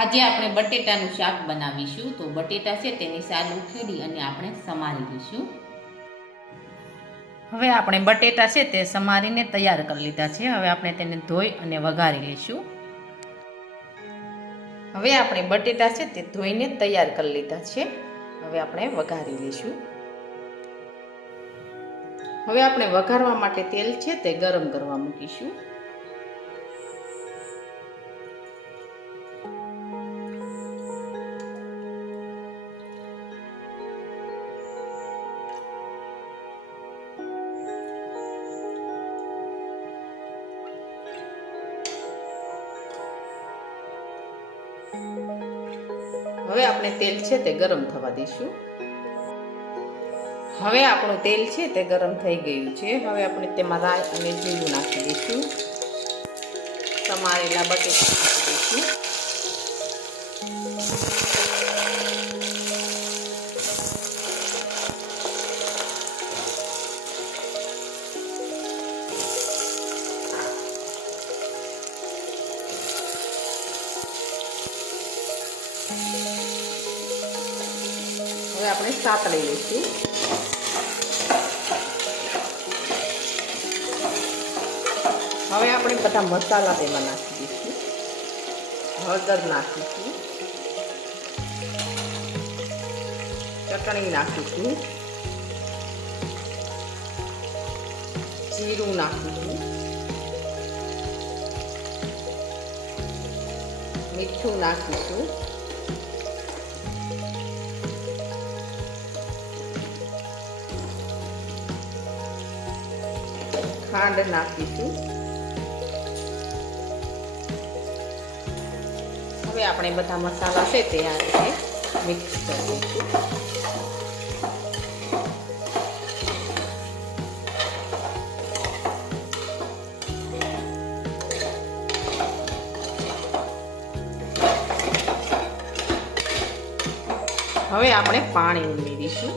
આજે આપણે બટેટાનું શાક બનાવીશું. તો બટેટા છે તેની સાલ ઉખેડી અને આપણે સમારી લઈશું. હવે આપણે બટેટા છે તે સમારીને તૈયાર કરી લીધા છે. હવે આપણે તેને ધોઈ અને વઘારી લઈશું. હવે આપણે બટેટા છે તે ધોઈને તૈયાર કરી લીધા છે. હવે આપણે વઘારી લઈશું. હવે આપણે વઘારવા માટે તેલ છે તે ગરમ કરવા મૂકીશું. હવે આપણે તેલ છે તે ગરમ થવા દઈશું. હવે આપણું તેલ છે તે ગરમ થઈ ગયું છે. હવે આપણે તેમાં રાઈ અને જીરું નાખી દઈશું. સમારેલા બટેટા નાખી દઈશું. હવે આપણે સાતળી લઈશું. હવે આપણે બધા મસાલા તેમાં નાખી દઈશું. હળદર નાખીશું, ચટણી નાખીશું, જીરું નાખીશું, મીઠું નાખીશું, ખાંડ નાખીશું. હવે આપણે બધા મસાલા છે તે આ રીતે મિક્સ કરી દઈશું. હવે આપણે પાણી ઉમેરીશું.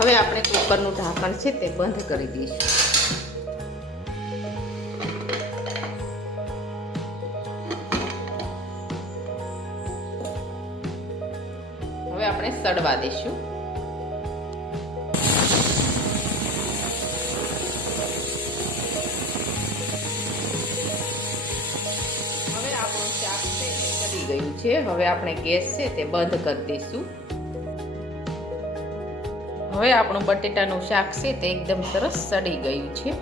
હવે આપણે કુકરનું ઢાંકણ છે તે બંધ કરી દઈશું. હવે આપણે સડવા દઈશું. હવે આપણું શાક છે તે સડી ગયું છે. હવે આપણે ગેસ છે તે બંધ કરી દઈશું. હવે આપણું બટેટાનું શાક છે તે એકદમ સરસ સડી ગયું છે.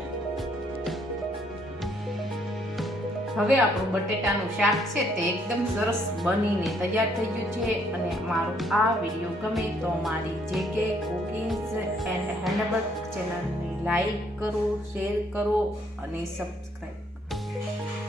હવે આપણું બટેટાનું શાક છે તે એકદમ સરસ બનીને તૈયાર થઈ ગયું છે. અને મારો આ વિડીયો ગમે તો મારી JK કુકિંગ્સ એન્ડ હેન્ડવર્ક ચેનલને લાઈક કરો, શેર કરો અને સબસ્ક્રાઈબ કરો.